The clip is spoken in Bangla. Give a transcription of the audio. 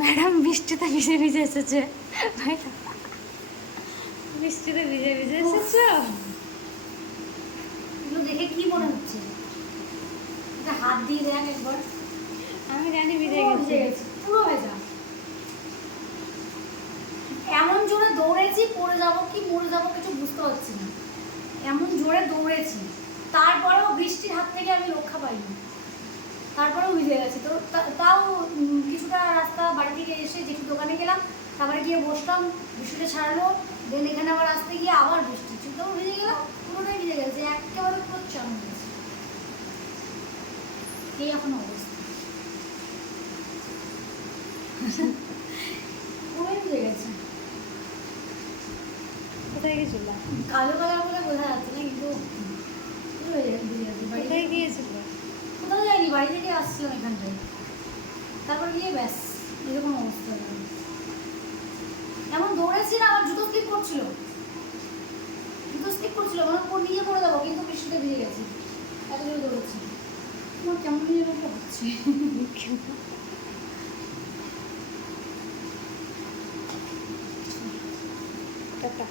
ম্যাডাম বৃষ্টিতে ভিজে ভিজে এসেছে। বৃষ্টিতে ভিজে ভিজে এসেছো? এগুলো দেখে কি মনে হচ্ছে? এটা হাত দিয়ে দেখ একবার। আমি জানি ভিজে গেছে। পুরো ভেজা। এমন জোরে দৌড়েছি, পড়ে যাবো কি মরে যাবো কিছু বুঝতে পারছি না। এমন জোরে দৌড়েছি, তারপরেও বৃষ্টির হাত থেকে আমি রক্ষা পাইনি। তারপরেও ভিজে গেছি। তো তাও কিছুটা রাস্তা বাড়ি থেকে এসে যেটু দোকানে গেলাম, তারপরে গিয়ে বসলাম, বৃষ্টিটা ছাড়লো, দেন এখানে আবার আসতে গিয়ে আবার বৃষ্টি, চুপটাও ভিজে গেলাম, পুরোটাই ভিজে গেছে, একেবারে পুরো চান গেছে। এই এখন অবস্থা, পুরোই ভিজে গেছে। কোথায় গেছিল? কালো কালার বলে বোঝা যাচ্ছে না, কিন্তু পুরো ভিজে গেছে। কোথায় গিয়েছিল? কোথাও যায়নি, বাড়ি থেকে আসছিলাম এখানটায়, তারপর গিয়ে ব্যাস এরকম অবস্থা। এমন দৌড়েছি না, আমার জুতো স্লিপ করছিল, মানে উপর নিয়ে পড়ে যাবো, কিন্তু বৃষ্টিতে ভিজে গেছি, এত জোরে দৌড়েছি। আমার কেমন নিয়ে হচ্ছে। টাটা।